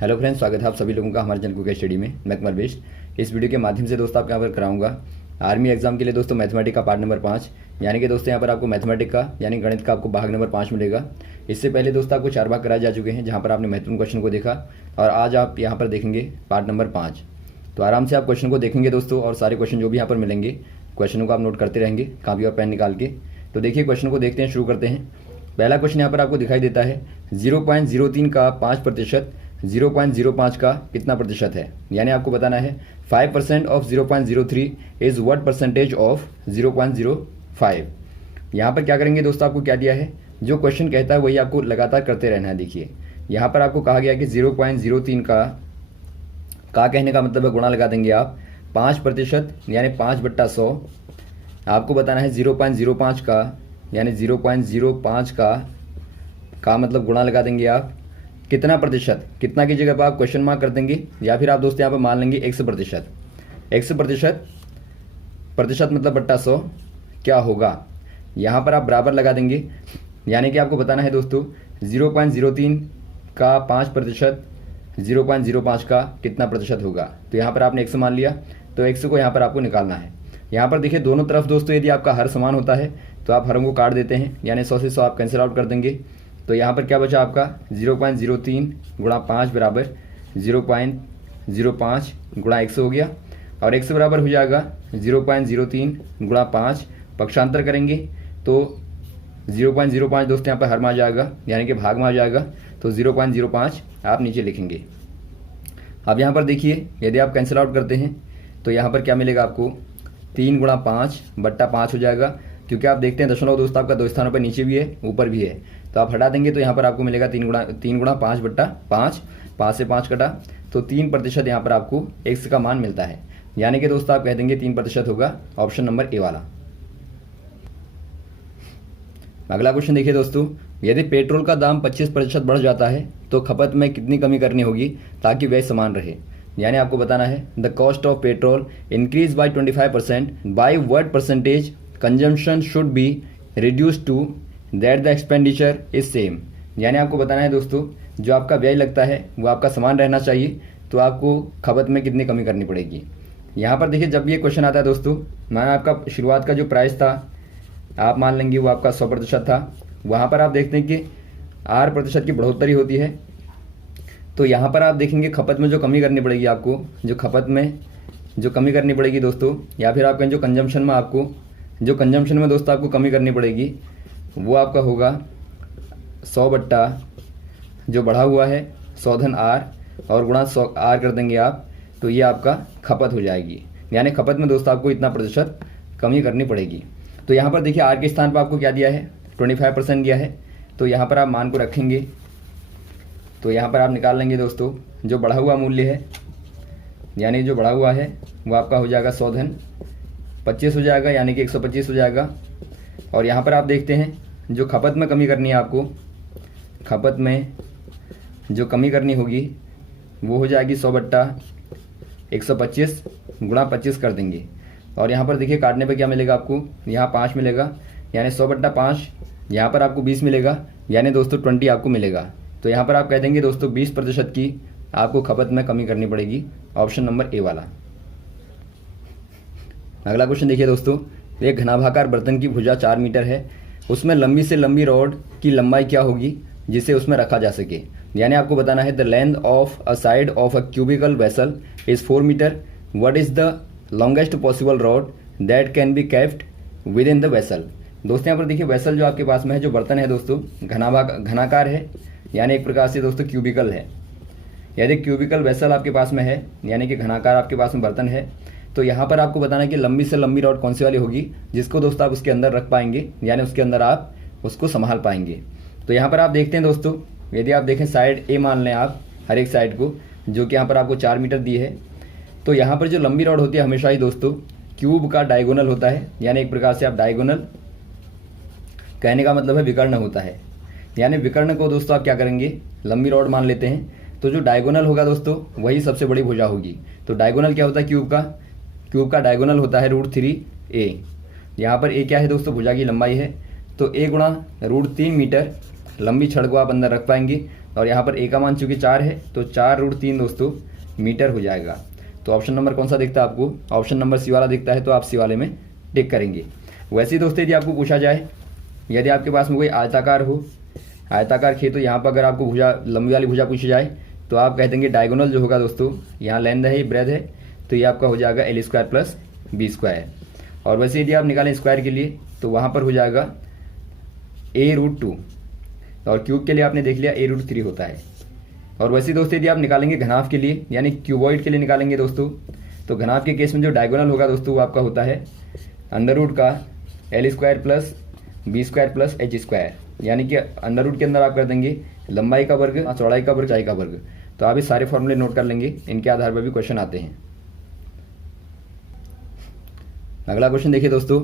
Hello friends, स्वागत है आप सभी लोगों का हमारे चैनल कुकिंग स्टडी में। मैं कुमार बेस्ट। इस वीडियो के माध्यम से दोस्तों आपको यहाँ पर कराऊंगा आर्मी एग्जाम के लिए दोस्तों मैथमेटिक्स का पार्ट नंबर 5, यानी कि दोस्तों यहाँ पर आपको मैथमेटिक्स का यानी गणित का आपको भाग नंबर 5 मिलेगा। इससे पहले दोस्तों आपको 4 भाग कराए जा चुके हैं, जहाँ पर आपने महत्वपूर्ण क्वेश्चन को देखा, और आज आप यहाँ पर देखेंगे पार्ट नंबर 5। तो आराम से आप क्वेश्चन को देखेंगे दोस्तों, और सारे क्वेश्चन जो भी यहाँ पर मिलेंगे क्वेश्चनों को आप नोट करते रहेंगे कापी और पेन निकाल के। तो देखिए क्वेश्चन को देखते हैं, शुरू करते हैं। पहला क्वेश्चन यहाँ पर आपको दिखाई देता है 0.03 का 5%, 0.05 का कितना प्रतिशत है। यानी आपको बताना है 5% of 0.03 is what percentage of 0.05। यहाँ पर क्या करेंगे दोस्तों, आपको क्या दिया है, जो क्वेश्चन कहता है वही आपको लगातार करते रहना है। देखिए यहाँ पर आपको कहा गया कि 0.03 का कहने का मतलब है गुणा लगा देंगे आप 5% यानी 5/100। आपको बताना है 0.05 का यानी 0.05 का मतलब गुणा लगा देंगे आप कितना प्रतिशत, कितना की जगह पर आप क्वेश्चन मार्क कर देंगे, या फिर आप दोस्तों यहाँ पर मान लेंगे 100%। 100% मतलब बट्टा 100 क्या होगा, यहाँ पर आप बराबर लगा देंगे। यानी कि आपको बताना है दोस्तों 0.03 का 5%, 0.05 का कितना प्रतिशत होगा। तो यहाँ पर आपने 100 मान लिया, तो 100 को यहाँ पर आपको निकालना है। यहाँ पर देखिए दोनों तरफ दोस्तों यदि आपका हर समान होता है तो आप हरों को काट देते हैं, यानी 100 से 100 आप कैंसिल आउट कर देंगे। तो यहाँ पर क्या बचा आपका 0.03 गुणा 5 बराबर 0.05 गुणा 100 हो गया, और 100 बराबर हो जाएगा 0.03 गुणा 5, पक्षांतर करेंगे तो 0.05 दोस्तों यहाँ पर हर में आ जाएगा, यानी कि भाग में आ जाएगा। तो 0.05 आप नीचे लिखेंगे। अब यहाँ पर देखिए यदि आप कैंसिल आउट करते हैं तो यहाँ पर क्या मिलेगा आपको 3 गुणा 5 बट्टा 5 हो जाएगा, क्योंकि आप देखते हैं दशमलव दोस्तों आपका दो स्थानों पर नीचे भी है ऊपर भी है, तो आप हटा देंगे तो यहाँ पर आपको मिलेगा 3 गुणा 5 बट्टा 5, 5 से 5 कटा, तो 3% यहाँ पर आपको x का मान मिलता है। यानी कि दोस्तों आप कह देंगे 3% होगा ऑप्शन नंबर ए वाला। अगला क्वेश्चन देखिए दोस्तों, यदि पेट्रोल का दाम 25% बढ़ जाता है तो खपत में कितनी कमी करनी होगी ताकि व्यय समान रहे। यानी आपको बताना है the cost of petrol increase by 25%, by what percentage consumption should be reduce to that the expenditure is same. यानी आपको बताना है दोस्तों जो आपका व्यय लगता है वो आपका समान रहना चाहिए, तो आपको खपत में कितनी कमी करनी पड़ेगी। यहाँ पर देखिए जब ये क्वेश्चन आता है दोस्तों, मैंने आपका शुरुआत का जो प्राइस था आप मान लेंगे वो आपका 100% था, वहाँ पर आप देखते हैं कि 8% की बढ़ोतरी होती है। तो यहाँ पर आप देखेंगे खपत में जो कमी करनी पड़ेगी आपको, जो खपत में जो कमी करनी पड़ेगी दोस्तों, या फिर आप कहें जो कंजम्पशन में आपको जो कंजम्पशन में दोस्तों आपको कमी करनी पड़ेगी वो आपका होगा 100 बट्टा जो बढ़ा हुआ है 100 धन आर और गुणा 100 आर कर देंगे आप, तो ये आपका खपत हो जाएगी। यानी खपत में दोस्तों आपको इतना प्रतिशत कमी करनी पड़ेगी। तो यहाँ पर देखिए आर के स्थान पर आपको क्या दिया है 25% दिया है, तो यहाँ पर आप मान को रखेंगे, तो यहाँ पर आप निकाल लेंगे दोस्तों जो बढ़ा हुआ मूल्य है, यानी जो बढ़ा हुआ है वो आपका हो जाएगा 100 धन 25 हो जाएगा, यानी कि 125 हो जाएगा। और यहाँ पर आप देखते हैं जो खपत में कमी करनी है आपको, खपत में जो कमी करनी होगी वो हो जाएगी 100 बट्टा 125 गुणा 25 कर देंगे। और यहाँ पर देखिए काटने पे क्या मिलेगा आपको, यहाँ 5 मिलेगा, यानी 100 बट्टा 5, यहाँ पर आपको 20 मिलेगा, यानी दोस्तों 20 आपको मिलेगा। तो यहाँ पर आप कह देंगे दोस्तों 20% की आपको खपत में कमी करनी पड़ेगी, ऑप्शन नंबर ए वाला। अगला क्वेश्चन देखिए दोस्तों, एक घनाभाकार बर्तन की भुजा 4 मीटर है, उसमें लंबी से लंबी रॉड की लंबाई क्या होगी जिसे उसमें रखा जा सके। यानी आपको बताना है the length of a side of a cubical vessel is 4 metre, what is the longest possible rod that can be kept within the vessel. दोस्तों यहाँ पर देखिए वेसल जो आपके पास में है, जो बर्तन है दोस्तों घनाकार है, यानी एक प्रकार से दोस्तों क्यूबिकल है। यदि क्यूबिकल वेसल आपके पास में है यानी कि घनाकार आपके पास में बर्तन है, तो यहाँ पर आपको बताना है कि लंबी से लंबी रॉड कौन सी वाली होगी जिसको दोस्तों आप उसके अंदर रख पाएंगे, यानी उसके अंदर आप उसको संभाल पाएंगे। तो यहाँ पर आप देखते हैं दोस्तों, यदि आप देखें साइड ए मान लें आप हर एक साइड को, जो कि यहाँ पर आपको 4 मीटर दी है, तो यहाँ पर जो लंबी रॉड होती है हमेशा ही दोस्तों क्यूब का डायगोनल होता है, यानी एक प्रकार से आप डायगोनल कहने का मतलब है विकर्ण होता है। यानी विकर्ण को दोस्तों आप क्या करेंगे लंबी रॉड मान लेते हैं, तो जो डायगोनल होगा दोस्तों वही सबसे बड़ी भुजा होगी। तो डायगोनल क्या होता है क्यूब का डायगोनल होता है √3a। यहाँ पर ए क्या है दोस्तों भुजा की लंबाई है, तो a गुणा √3 मीटर लंबी छड़ को आप अंदर रख पाएंगे, और यहाँ पर ए का मान चूंकि 4 है तो 4√3 दोस्तों मीटर हो जाएगा। तो ऑप्शन नंबर कौन सा दिखता है आपको? ऑप्शन नंबर सी वाला दिखता है, तो आप सी वाले में टिक करेंगे। वैसे ही दोस्तों यदि आपको पूछा जाए, यदि आपके पास में कोई आयताकार हो, आयताकार खेत, तो यहाँ पर अगर आपको भुजा, लंबी वाली भुजा पूछी जाए तो आप कह देंगे डायगोनल जो होगा दोस्तों, यहाँ लेंथ है, ये ब्रेथ है, तो ये आपका हो जाएगा L² + B²। और वैसे यदि आप निकालें स्क्वायर के लिए तो वहाँ पर हो जाएगा A√2, और क्यूब के लिए आपने देख लिया A√3 होता है। और वैसे दोस्तों यदि आप निकालेंगे घनाभ के लिए, यानी क्यूबॉइड के लिए निकालेंगे दोस्तों, तो घनाभ के केस में जो डायगोनल होगा दोस्तों वो आपका होता है √L² + B² + H², यानी कि √ के अंदर आप कर देंगे लंबाई का वर्ग, चौड़ाई का वर्ग, ऊंचाई का वर्ग। तो आप ये सारे फॉर्मूले नोट कर लेंगे, इनके आधार पर भी क्वेश्चन आते हैं। अगला क्वेश्चन देखिए दोस्तों,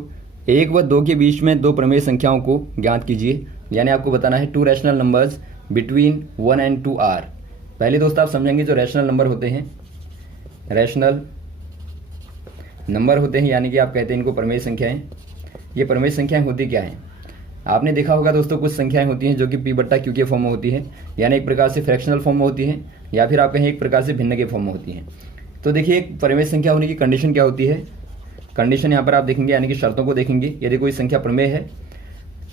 1 व 2 के बीच में 2 प्रमेय संख्याओं को ज्ञात कीजिए। यानी आपको बताना है 2 rational numbers between 1 and 2 are. पहले दोस्तों आप समझेंगे जो रैशनल नंबर होते हैं, रैशनल नंबर होते हैं, यानी कि आप कहते हैं इनको प्रमेय संख्याएं। ये प्रमेय संख्याएं होती क्या हैं? आपने देखा होगा दोस्तों कुछ संख्याएं होती हैं जो कि P/Q के फॉर्म में होती है, यानी एक प्रकार से फ्रैक्शनल फॉर्म में होती है, या फिर आप कहें एक प्रकार से भिन्न के फॉर्म में होती हैं। तो देखिए एक प्रमेय संख्या होने की कंडीशन क्या होती है? कंडीशन यहाँ पर आप देखेंगे, यानी कि शर्तों को देखेंगे। यदि कोई संख्या प्रमेय है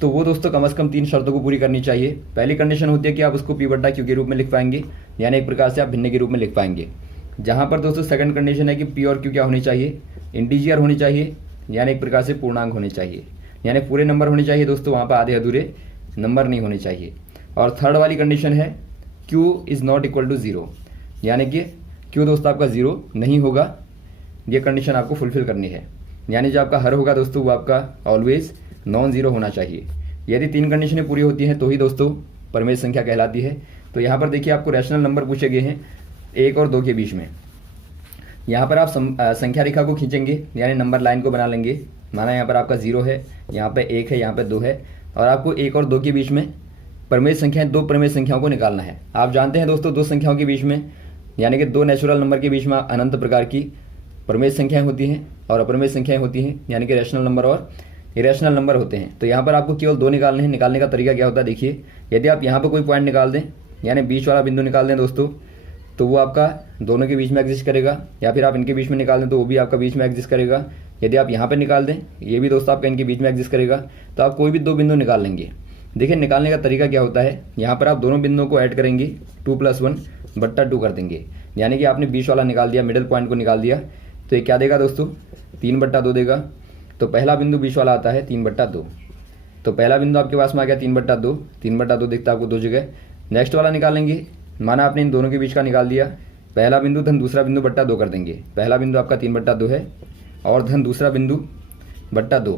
तो वो दोस्तों कम से कम 3 शर्तों को पूरी करनी चाहिए। पहली कंडीशन होती है कि आप उसको P/Q के रूप में लिख पाएंगे, यानी एक प्रकार से आप भिन्न के रूप में लिख पाएंगे। जहाँ पर दोस्तों सेकंड कंडीशन है कि P और Q क्या होनी चाहिए? इंटीजर होनी चाहिए, यानी एक प्रकार से पूर्णांक होने चाहिए, यानी पूरे नंबर होने चाहिए दोस्तों, वहाँ पर आधे अधूरे नंबर नहीं होने चाहिए। और थर्ड वाली कंडीशन है Q is not equal to 0, यानी कि Q दोस्तों आपका 0 नहीं होगा। ये कंडीशन आपको फुलफिल करनी है, यानी जो आपका हर होगा दोस्तों वो आपका ऑलवेज नॉन जीरो होना चाहिए। यदि 3 कंडीशनें पूरी होती हैं तो ही दोस्तों प्रमेय संख्या कहलाती है। तो यहाँ पर देखिए आपको रैशनल नंबर पूछे गए हैं 1 और 2 के बीच में। यहाँ पर आप संख्या रेखा को खींचेंगे, यानी नंबर लाइन को बना लेंगे। माना यहाँ पर आपका 0 है, यहाँ पे 1 है, यहाँ पे 2 है, और आपको 1 और 2 के बीच में प्रमेय संख्याएं, 2 प्रमेय संख्याओं को निकालना है। आप जानते हैं दोस्तों 2 संख्याओं के बीच में, यानी कि 2 नेचुरल नंबर के बीच में अनंत प्रकार की प्रमेय संख्याएं होती हैं और अप्रमेय संख्याएं होती हैं, यानी कि रैशनल नंबर और इरेशनल नंबर होते हैं। तो यहाँ पर आपको केवल 2 निकालने हैं। निकालने का तरीका क्या होता है देखिए, यदि आप यहाँ पर कोई पॉइंट निकाल दें, यानी बीच वाला बिंदु निकाल दें दोस्तों, तो वो आपका दोनों के बीच में एग्जिस्ट करेगा, या फिर आप इनके बीच में निकाल दें तो वो भी आपका बीच में एग्जिस्ट करेगा। यदि आप यहाँ पर निकाल दें, ये भी दोस्तों आपका इनके बीच में एग्जिस्ट करेगा। तो आप कोई भी 2 बिंदु निकाल लेंगे। देखिए निकालने का तरीका क्या होता है, यहाँ पर आप दोनों बिंदुओं को ऐड करेंगे, 2 + 1/2 कर देंगे, यानी कि आपने बीच वाला निकाल दिया, मिडिल पॉइंट को निकाल दिया। तो ये क्या देगा दोस्तों? 3/2 देगा। तो पहला बिंदु बीच वाला आता है 3/2। तो पहला बिंदु आपके पास में आ गया 3/2, 3/2 दिखता है आपको 2 जगह। नेक्स्ट वाला निकालेंगे, माना आपने इन दोनों के बीच का निकाल दिया, पहला बिंदु धन दूसरा बिंदु बट्टा 2 कर देंगे। पहला बिंदु आपका 3/2 है और धन दूसरा बिंदु बट्टा 2।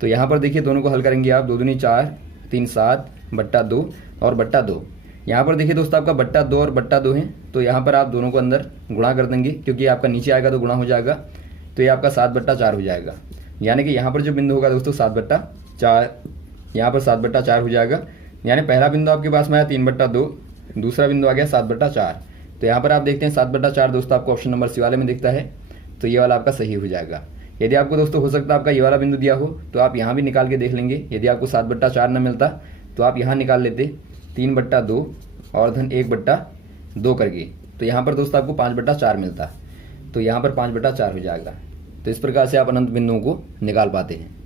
तो यहाँ पर देखिए दोनों को हल करेंगे आप, 2 दूनी 4, 3 7/2 और बट्टा 2। यहाँ पर देखिए दोस्तों आपका बट्टा 2 और बट्टा 2 है, तो यहाँ पर आप दोनों को अंदर गुणा कर देंगे, क्योंकि आपका नीचे आएगा तो गुणा हो जाएगा। तो ये आपका 7/4 हो जाएगा, यानी कि यहाँ पर जो बिंदु होगा दोस्तों 7/4, यहाँ पर 7/4 हो जाएगा। यानी पहला बिंदु आपके पास में आया 3/2, दूसरा बिंदु आ गया 7/4। तो यहाँ पर आप देखते हैं 7/4 दोस्तों आपको ऑप्शन नंबर सी वाले में दिखता है, तो ये वाला आपका सही हो जाएगा। यदि आपको दोस्तों हो सकता है आपका ये वाला बिंदु दिया हो तो आप यहाँ भी निकाल के देख लेंगे। यदि आपको 7/4 न मिलता तो आप यहाँ निकाल लेते 3/2 और धन 1/2 करके, तो यहाँ पर दोस्तों आपको 5/4 मिलता। तो यहाँ पर 5/4 हो जाएगा। तो इस प्रकार से आप अनंत बिंदुओं को निकाल पाते हैं।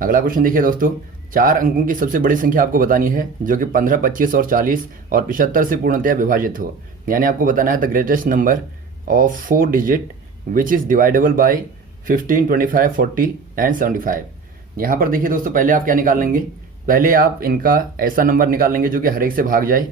अगला क्वेश्चन देखिए दोस्तों, 4 अंकों की सबसे बड़ी संख्या आपको बतानी है जो कि 15, 25 और 40 और 75 से पूर्णतया विभाजित हो। यानी आपको बताना है the greatest number of 4 digit which is dividable by 15, 25, 40 and 75। यहाँ पर देखिए दोस्तों पहले आप क्या निकाल लेंगे, पहले आप इनका ऐसा नंबर निकाल लेंगे जो कि हर एक से भाग जाए,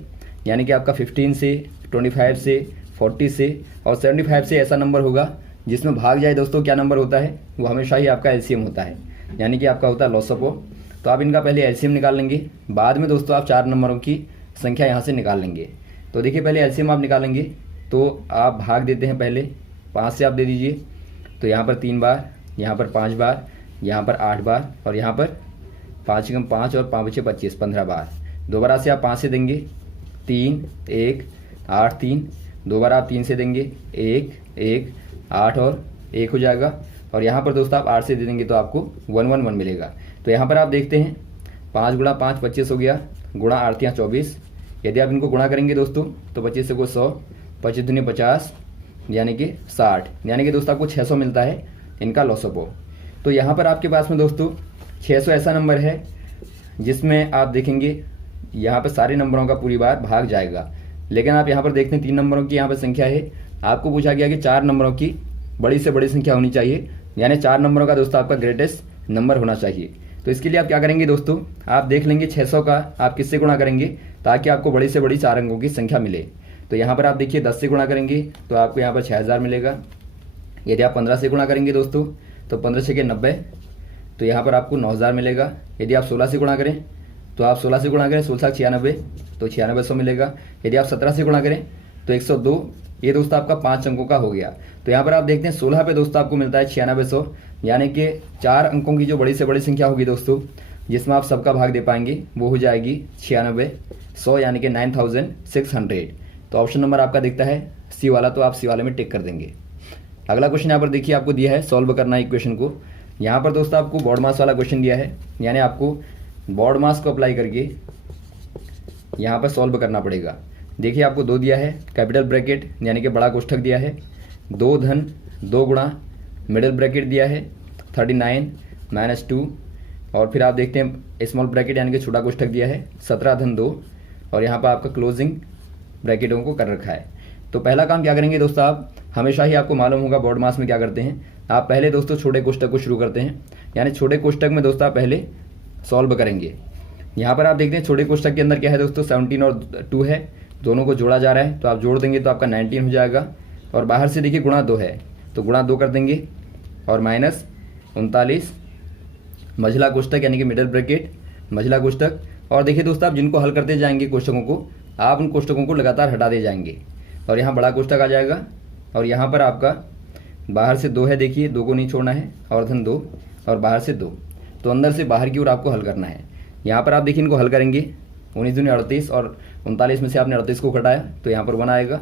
यानी कि आपका 15 से, 25 से, 40 से और 75 से ऐसा नंबर होगा जिसमें भाग जाए दोस्तों क्या नंबर होता है, वो हमेशा ही आपका एलसीएम होता है, यानी कि आपका होता है लॉसअप। तो आप इनका पहले एलसीएम निकाल लेंगे, बाद में दोस्तों आप 4 नंबरों की संख्या यहाँ से निकाल लेंगे। तो देखिए पहले एलसीएम आप निकालेंगे, तो आप भाग देते हैं पहले 5 से आप दे दीजिए। तो यहाँ पर 3 बार, यहाँ पर 5 बार, यहाँ पर 8 बार और यहाँ पर 5 कम 5 और 5 बचे 25, 15 बार। दोबारा से आप 5 से देंगे 3, 1, 8, 3। दोबारा आप 3 से देंगे 1, 1, 8 और 1 हो जाएगा। और यहाँ पर दोस्तों आप 8 से दे देंगे तो आपको 111 मिलेगा। तो यहाँ पर आप देखते हैं 5 × 5 25 हो गया, गुणा 8 × 24, यदि आप इनको गुणा करेंगे दोस्तों तो 25 से को 100, 25 दूनी 50 यानी कि 60, यानी कि दोस्तों आपको 600 मिलता है इनका लॉसअपो। तो यहाँ पर आपके पास में दोस्तों 600 ऐसा नंबर है जिसमें आप देखेंगे यहाँ पर सारे नंबरों का पूरी बार भाग जाएगा। लेकिन आप यहाँ पर देखते हैं 3 नंबरों की यहाँ पर संख्या है, आपको पूछा गया कि 4 नंबरों की बड़ी से बड़ी संख्या होनी चाहिए, यानी 4 नंबरों का दोस्तों आपका ग्रेटेस्ट नंबर होना चाहिए। तो इसके लिए आप क्या करेंगे दोस्तों, आप देख लेंगे 600 का आप किससे गुणा करेंगे ताकि आपको बड़ी से बड़ी 4 अंकों की संख्या मिले। तो यहाँ पर आप देखिए 10 से गुणा करेंगे तो आपको यहाँ पर 6000 मिलेगा। यदि आप 15 से गुणा करेंगे दोस्तों तो 15 6 के 90, तो यहाँ पर आपको 9000 मिलेगा। यदि आप 16 से गुणा करें तो आप 16 से गुणा करें 16 96, तो 9600 मिलेगा। यदि आप 17 से गुणा करें तो 102, ये दोस्तों आपका 5 अंकों का हो गया। तो यहाँ पर आप देखते हैं 16 पे दोस्तों आपको मिलता है 9600, यानी कि 4 अंकों की जो बड़ी से बड़ी संख्या होगी दोस्तों जिसमें आप सबका भाग दे पाएंगे वो हो जाएगी 9600, यानी कि 9600। तो ऑप्शन नंबर आपका दिखता है सी वाला, तो आप सी वाले में टिक कर देंगे। अगला क्वेश्चन यहाँ पर देखिए आपको दिया है सॉल्व करना है इक्वेशन को। यहाँ पर दोस्तों आपको बोर्ड मास वाला क्वेश्चन दिया है, यानी आपको बोर्ड मास को अप्लाई करके यहाँ पर सॉल्व करना पड़ेगा। देखिए आपको 2 दिया है, कैपिटल ब्रैकेट यानी कि बड़ा कोष्ठक दिया है, 2 धन 2 गुणा मिडिल ब्रैकेट दिया है 39 - 2, और फिर आप देखते हैं स्मॉल ब्रैकेट यानी कि छोटा कोष्ठक दिया है 17 धन 2, और यहाँ पर आपका क्लोजिंग ब्रैकेटों को कर रखा है। तो पहला काम क्या करेंगे दोस्तों, आप हमेशा ही आपको मालूम होगा बोर्ड मास में क्या करते हैं, आप पहले दोस्तों छोटे कोष्ठक को शुरू करते हैं, यानी छोटे कोष्ठक में दोस्तों आप पहले सॉल्व करेंगे। यहाँ पर आप देखते हैं छोटे कोष्ठक के अंदर क्या है दोस्तों 17 और 2 है, दोनों को जोड़ा जा रहा है, तो आप जोड़ देंगे तो आपका 19 हो जाएगा। और बाहर से देखिए गुणा 2 है तो गुणा 2 कर देंगे, और -39 मझला कोष्ठक यानी कि मिडिल ब्रैकेट मझला कोष्ठक। और देखिए दोस्तों आप जिनको हल करते जाएंगे कोष्ठकों को, आप उन कोष्ठकों को लगातार हटाते जाएंगे, और यहाँ बड़ा कोष्ठक आ जाएगा, और यहाँ पर आपका बाहर से 2 है, देखिए 2 को नहीं छोड़ना है, और धन 2 और बाहर से 2, तो अंदर से बाहर की ओर आपको हल करना है। यहाँ पर आप देखिए इनको हल करेंगे 19 दूनी 38, और 39 में से आपने 38 को घटाया तो यहाँ पर 1 आएगा।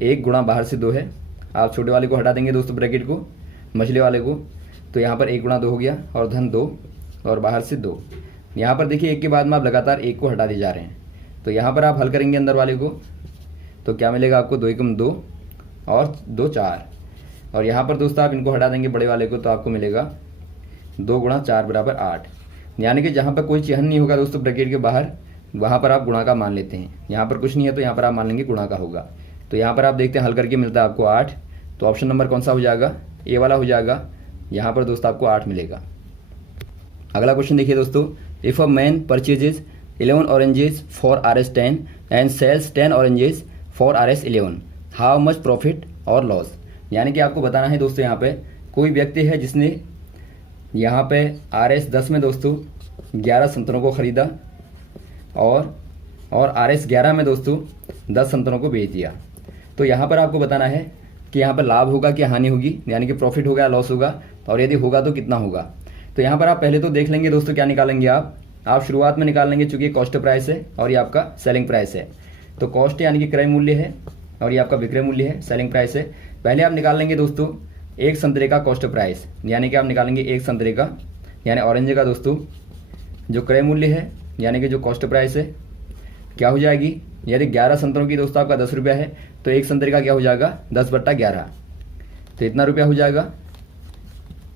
1 गुणा बाहर से 2 है, आप छोटे वाले को हटा देंगे दोस्तों ब्रैकेट को, मछली वाले को, तो यहाँ पर 1 गुणा 2 हो गया, और धन 2 और बाहर से 2। यहाँ पर देखिए 1 के बाद में आप लगातार 1 को हटा दे जा रहे हैं, तो यहाँ पर आप हल करेंगे अंदर वाले को, तो क्या मिलेगा आपको 2 एकम 2 और 2 4, और यहाँ पर दोस्तों आप इनको हटा देंगे बड़े वाले को, तो आपको मिलेगा 2 गुणा 4 बराबर 8, यानी कि जहाँ पर कोई चिन्ह नहीं होगा दोस्तों ब्रैकेट के बाहर, वहाँ पर आप गुणा का मान लेते हैं। यहाँ पर कुछ नहीं है तो यहाँ पर आप मान लेंगे गुणा का होगा। तो यहाँ पर आप देखते हैं हल करके मिलता है आपको 8, तो ऑप्शन नंबर कौन सा हो जाएगा, ए वाला हो जाएगा। यहाँ पर दोस्तों आपको 8 मिलेगा। अगला क्वेश्चन देखिए दोस्तों, if a man purchases 11 oranges for RS10 and sells 10 oranges for RS11, how much profit और लॉस। यानी कि आपको बताना है दोस्तों, यहाँ पे कोई व्यक्ति है जिसने यहाँ पे RS10 में दोस्तों 11 संतरों को खरीदा, और RS11 में दोस्तों 10 संतरों को बेच दिया। तो यहाँ पर आपको बताना है कि यहाँ पर लाभ होगा कि हानि होगी, यानी कि प्रॉफिट होगा या लॉस होगा, और यदि होगा तो कितना होगा। तो यहाँ पर आप पहले तो देख लेंगे दोस्तों क्या निकालेंगे आप शुरुआत में निकाल लेंगे, चूंकि कॉस्ट प्राइस है और ये आपका सेलिंग प्राइस है। तो कॉस्ट यानी कि क्रय मूल्य है, और ये आपका विक्रय मूल्य है, सेलिंग प्राइस है। पहले आप निकाल लेंगे दोस्तों एक संतरे का कॉस्ट प्राइस, यानी कि आप निकालेंगे एक संतरे का यानी ऑरेंज का दोस्तों जो क्रय मूल्य है, यानी कि जो कॉस्ट प्राइस है क्या हो जाएगी। यदि 11 संतरों की दोस्तों आपका 10 रुपया है तो एक संतरे का क्या हो जाएगा 10/11, तो इतना रुपया हो जाएगा।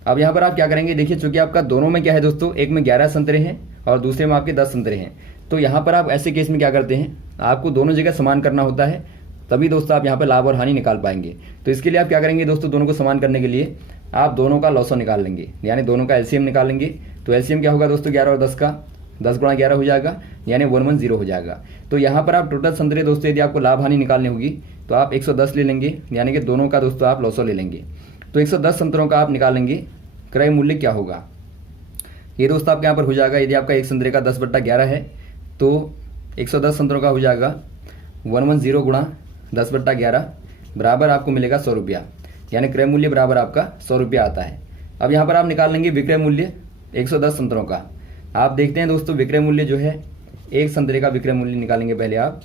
अब यहाँ पर आप क्या करेंगे, देखिए चूंकि आपका दोनों में क्या है दोस्तों, एक में 11 संतरे हैं और दूसरे में आपके 10 संतरे हैं, तो यहाँ पर आप ऐसे केस में क्या करते हैं, आपको दोनों जगह समान करना होता है, तभी दोस्तों आप यहाँ पर लाभ और हानि निकाल पाएंगे। तो इसके लिए आप क्या करेंगे दोस्तों, दोनों को समान करने के लिए आप दोनों का लॉसो निकाल लेंगे, यानी दोनों का एलसीएम निकाल लेंगे। तो एलसीएम क्या होगा दोस्तों 11 और 10 का, 10 गुणा 11 हो जाएगा, यानी 110 हो जाएगा। तो यहाँ पर आप टोटल संतरे दोस्तों यदि आपको लाभ हानि निकालनी होगी तो आप 110 ले लेंगे, यानी कि दोनों का दोस्तों आप लॉसो ले लेंगे। तो 110 संतरों का आप निकालेंगे, क्रय मूल्य क्या होगा ये दोस्तों आपके यहाँ पर हो जाएगा। यदि आपका एक संतरे का 10/11 है तो 110 संतरों का हो जाएगा 110 गुणा 10/11 बराबर आपको मिलेगा 100 रुपया, यानी क्रय मूल्य बराबर आपका 100 रुपया आता है। अब यहाँ पर आप निकाल लेंगे विक्रय मूल्य 110 संतरों का। आप देखते हैं दोस्तों विक्रय मूल्य जो है, एक संतरे का विक्रय मूल्य निकालेंगे पहले आप।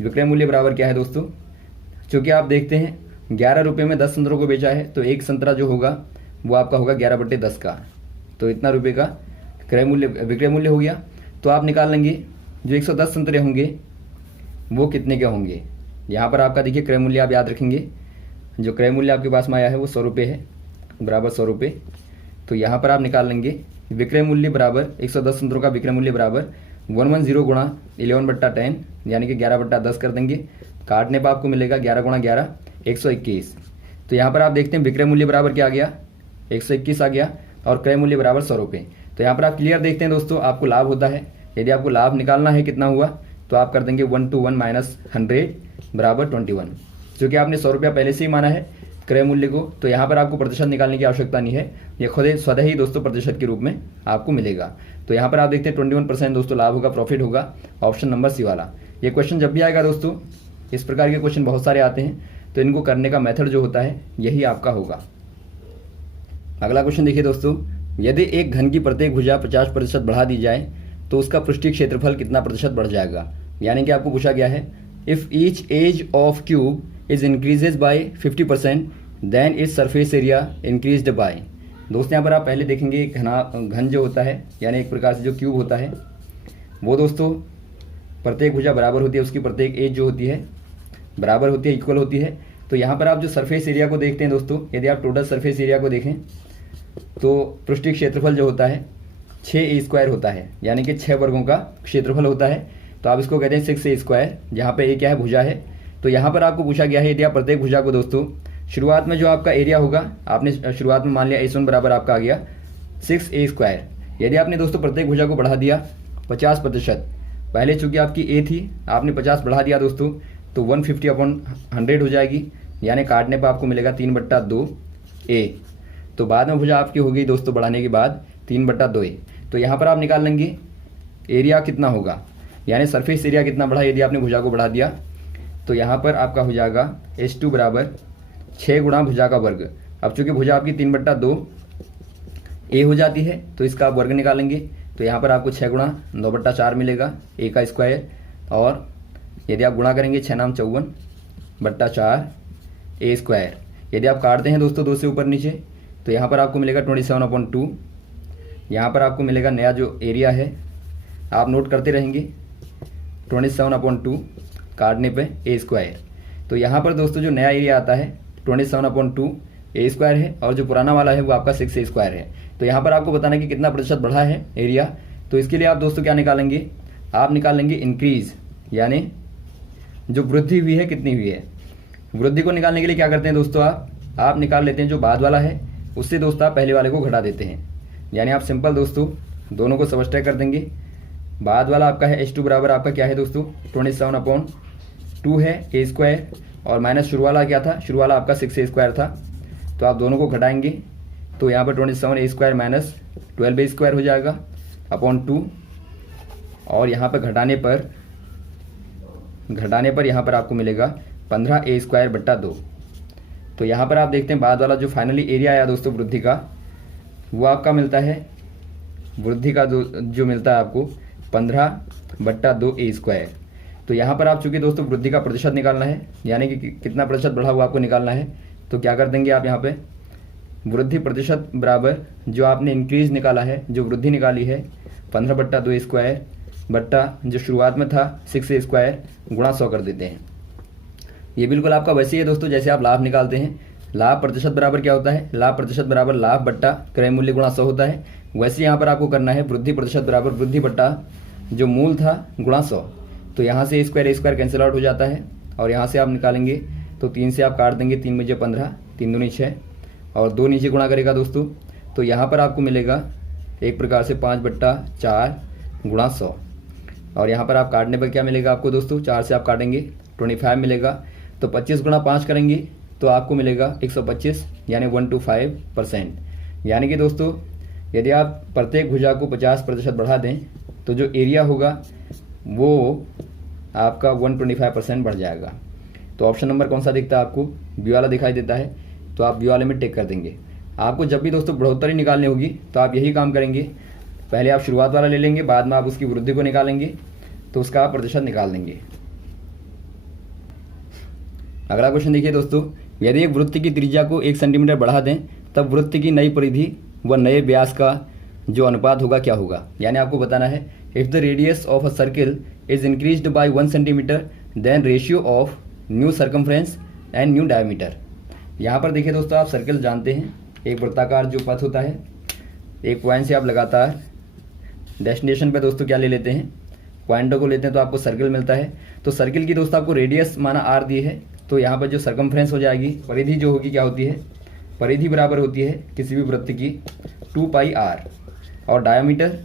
विक्रय मूल्य बराबर क्या है दोस्तों, चूँकि आप देखते हैं 11 रुपये में 10 संतरों को बेचा है, तो एक संतरा जो होगा वो आपका होगा 11/10 का, तो इतना रुपये का क्रय मूल्य विक्रय मूल्य हो गया। तो आप निकाल लेंगे जो 110 संतरे होंगे वो कितने के होंगे। यहाँ पर आपका देखिए क्रय मूल्य आप याद रखेंगे, जो क्रय मूल्य आपके पास में आया है वो 100 रुपये है, बराबर 100 रुपये। तो यहाँ पर आप निकाल लेंगे विक्रय मूल्य बराबर 110 संतरों का विक्रय मूल्य बराबर 110 गुणा 11/10, यानी कि 11/10 कर देंगे। काटने पर आपको मिलेगा 11 गुणा 11 121। तो यहाँ पर आप देखते हैं विक्रय मूल्य बराबर क्या आ गया, 121 आ गया, और क्रय मूल्य बराबर 100 रुपये। तो यहाँ पर आप क्लियर देखते हैं दोस्तों, आपको लाभ होता है। यदि आपको लाभ निकालना है कितना हुआ, तो आप कर देंगे 1 to 1 माइनस 100 बराबर 21, जो कि आपने 100 रुपया पहले से ही माना है क्रय मूल्य को। तो यहाँ पर आपको प्रतिशत निकालने की आवश्यकता नहीं है, ये खुद स्वतः ही दोस्तों प्रतिशत के रूप में आपको मिलेगा। तो यहाँ पर आप देखते हैं 21% दोस्तों लाभ होगा, प्रॉफिट होगा, ऑप्शन नंबर सी वाला। ये क्वेश्चन जब भी आएगा दोस्तों, इस प्रकार के क्वेश्चन बहुत सारे आते हैं, तो इनको करने का मेथड जो होता है यही आपका होगा। अगला क्वेश्चन देखिए दोस्तों, यदि एक घन की प्रत्येक भुजा 50% बढ़ा दी जाए तो उसका पृष्ठीय क्षेत्रफल कितना प्रतिशत बढ़ जाएगा। यानी कि आपको पूछा गया है, if each edge of cube is increases by 50% then its surface area increased by. दोस्तों यहाँ पर आप पहले देखेंगे घन जो होता है, यानी एक प्रकार से जो क्यूब होता है, वो दोस्तों प्रत्येक भुजा बराबर होती है, उसकी प्रत्येक एज जो होती है बराबर होती है, इक्वल होती है। तो यहाँ पर आप जो सरफेस एरिया को देखते हैं दोस्तों, यदि आप टोटल सरफेस एरिया को देखें तो पृष्ठीय क्षेत्रफल जो होता है 6a² होता है, यानी कि 6 वर्गों का क्षेत्रफल होता है। तो आप इसको कहते हैं 6a², जहाँ पे ए क्या है, भुजा है। तो यहाँ पर आपको पूछा गया है, यदि आप प्रत्येक भुजा को दोस्तों शुरुआत में जो आपका एरिया होगा, आपने शुरुआत में मान लिया A1 बराबर आपका आ गया 6a²। यदि आपने दोस्तों प्रत्येक भुजा को बढ़ा दिया 50%, पहले चूंकि आपकी ए थी, आपने 50 बढ़ा दिया दोस्तों, तो 150/100 हो जाएगी, यानी काटने पर आपको मिलेगा 3/2a। तो बाद में भुजा आपकी हो गई दोस्तों बढ़ाने के बाद 3/2a। तो यहाँ पर आप निकाल लेंगे एरिया कितना होगा, यानी सरफेस एरिया कितना बढ़ा यदि आपने भुजा को बढ़ा दिया। तो यहाँ पर आपका हो जाएगा H2 बराबर 6 गुणा भुजा का वर्ग। अब चूंकि भुजा आपकी 3/2a हो जाती है, तो इसका आप वर्ग निकालेंगे। तो यहाँ पर आपको 6 गुणा 9/4 मिलेगा, a का स्क्वायर, और यदि आप गुणा करेंगे 6 नाम 54/4 a²। यदि आप काटते हैं दोस्तों 2 से ऊपर नीचे, तो यहाँ पर आपको मिलेगा 27/2। यहाँ पर आपको मिलेगा नया जो एरिया है, आप नोट करते रहेंगे, 27/2 काटने पे a²। तो यहाँ पर दोस्तों जो नया एरिया आता है 27/2 a² है, और जो पुराना वाला है वो आपका 6a² है। तो यहाँ पर आपको बताना है कि कितना प्रतिशत बढ़ा है एरिया। तो इसके लिए आप दोस्तों क्या निकालेंगे, आप निकालेंगे इंक्रीज, यानी जो वृद्धि हुई है कितनी हुई है। वृद्धि को निकालने के लिए क्या करते हैं दोस्तों, आप निकाल लेते हैं जो बाद वाला है उससे दोस्तों आप पहले वाले को घटा देते हैं। यानी आप सिंपल दोस्तों दोनों को सबट्रैक्ट कर देंगे। बाद वाला आपका है H2 बराबर आपका क्या है दोस्तों 27/2 है a², और माइनस शुरू वाला क्या था, शुरू वाला आपका 6a² था। तो आप दोनों को घटाएंगे, तो यहाँ पर 27a² माइनस 12a² हो जाएगा /2, और यहाँ पर घटाने पर यहाँ पर आपको मिलेगा 15a²/2। तो यहाँ पर आप देखते हैं बाद वाला जो फाइनली एरिया आया दोस्तों वृद्धि का, वो आपका मिलता है, वृद्धि का जो मिलता है आपको 15/2a²। तो यहाँ पर आप चूंकि दोस्तों वृद्धि का प्रतिशत निकालना है, यानी कि कितना प्रतिशत बढ़ा हुआ आपको निकालना है। तो क्या कर देंगे आप यहाँ पे, वृद्धि प्रतिशत बराबर जो आपने इंक्रीज निकाला है, जो वृद्धि निकाली है 15/2a² बट्टा जो शुरुआत में था 6a² गुणा 100 कर देते हैं। ये बिल्कुल आपका वैसे ही है दोस्तों जैसे आप लाभ निकालते हैं। लाभ प्रतिशत बराबर क्या होता है, लाभ प्रतिशत बराबर लाभ बट्टा क्रय मूल्य गुणा 100 होता है। वैसे यहाँ पर आपको करना है वृद्धि प्रतिशत बराबर वृद्धि बट्टा जो मूल था गुणा 100। तो यहाँ से a² कैंसिल आउट हो जाता है, और यहाँ से आप निकालेंगे तो 3 से आप काट देंगे, 3 मुझे 15, 3 दूनी 6, और 2 नीचे गुणा करेगा दोस्तों। तो यहाँ पर आपको मिलेगा एक प्रकार से 5/4 गुणा 100, और यहाँ पर आप काटने पर क्या मिलेगा आपको दोस्तों, 4 से आप काटेंगे 25 मिलेगा। तो 25 गुणा 5 करेंगे तो आपको मिलेगा 125, यानी 125%। यानी कि दोस्तों यदि आप प्रत्येक भुजा को 50% बढ़ा दें तो जो एरिया होगा वो आपका 125% बढ़ जाएगा। तो ऑप्शन नंबर कौन सा दिखता है आपको, बी वाला दिखाई देता है, तो आप बी वाले में टिक कर देंगे। आपको जब भी दोस्तों बढ़ोतरी निकालनी होगी तो आप यही काम करेंगे, पहले आप शुरुआत वाला ले लेंगे, बाद में आप उसकी वृद्धि को निकालेंगे, तो उसका आप प्रतिशत निकाल देंगे। अगला क्वेश्चन देखिए दोस्तों, यदि एक वृत्त की त्रिज्या को 1 सेंटीमीटर बढ़ा दें तब वृत्त की नई परिधि व नए व्यास का जो अनुपात होगा क्या होगा। यानी आपको बताना है, if the radius of a circle is increased by 1 centimetre then ratio of new circumference and new diameter. यहाँ पर देखिए दोस्तों, आप सर्कल जानते हैं, एक वृत्ताकार जो पथ होता है, एक पॉइंट से आप लगातार डेस्टिनेशन पे दोस्तों क्या ले लेते हैं, पॉइंटों को लेते हैं, तो आपको सर्कल मिलता है। तो सर्कल की दोस्तों आपको रेडियस माना आर दी है, तो यहाँ पर जो सर्कमफ्रेंस हो जाएगी, परिधि जो होगी क्या होती है, परिधि बराबर होती है किसी भी वृत्त की 2 पाई आर, और डायमीटर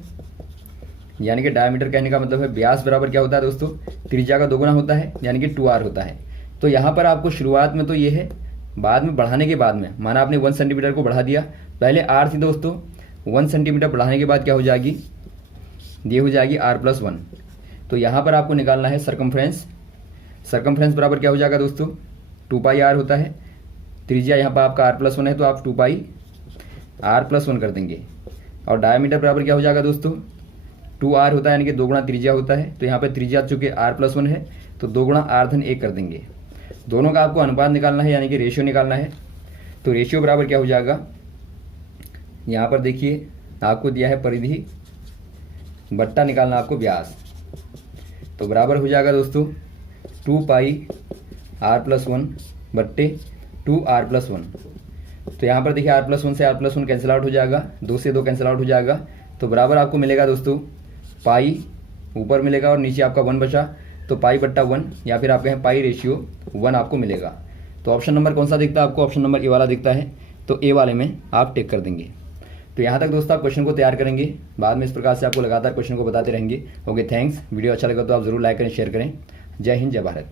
यानी कि डायमीटर कहने का मतलब है व्यास बराबर क्या होता है दोस्तों, त्रिज्या का दोगुना होता है, यानी कि 2r होता है। तो यहाँ पर आपको शुरुआत में तो ये है, बाद में बढ़ाने के बाद में माना आपने 1 सेंटीमीटर को बढ़ा दिया, पहले r थी दोस्तों, 1 सेंटीमीटर बढ़ाने के बाद क्या हो जाएगी, ये हो जाएगी r+1। तो यहाँ पर आपको निकालना है सर्कमफ्रेंस। सर्कमफ्रेंस बराबर क्या हो जाएगा दोस्तों, 2 पाई r होता है, त्रिज्या यहाँ पर आपका r+1 है, तो आप 2 पाई r+1 कर देंगे। और डायमीटर बराबर क्या हो जाएगा दोस्तों, 2r होता है, यानी कि दोगुना त्रिज्या होता है, तो यहाँ पर त्रिज्या चूंकि r+1 है, तो दोगुना r⁻1 कर देंगे। दोनों का आपको अनुपात निकालना है, यानी कि रेशियो निकालना है। तो रेशियो बराबर क्या हो जाएगा, यहाँ पर देखिए आपको दिया है परिधि बट्टा निकालना आपको व्यास, तो बराबर हो जाएगा दोस्तों 2 पाई r+1 बट्टे 2r+1। तो यहाँ पर देखिए r+1 से r+1 कैंसिल आउट हो जाएगा, 2 से 2 कैंसिल आउट हो जाएगा, तो बराबर आपको मिलेगा दोस्तों पाई ऊपर मिलेगा और नीचे आपका 1 बचा, तो पाई बट्टा 1, या फिर आप कहें पाई रेशियो 1 आपको मिलेगा। तो ऑप्शन नंबर कौन सा दिखता है आपको, ऑप्शन नंबर ए वाला दिखता है, तो ए वाले में आप टिक कर देंगे। तो यहाँ तक दोस्तों आप क्वेश्चन को तैयार करेंगे, बाद में इस प्रकार से आपको लगातार क्वेश्चन को बताते रहेंगे। ओके थैंक्स, वीडियो अच्छा लगा तो आप जरूर लाइक करें, शेयर करें। जय हिंद, जय भारत।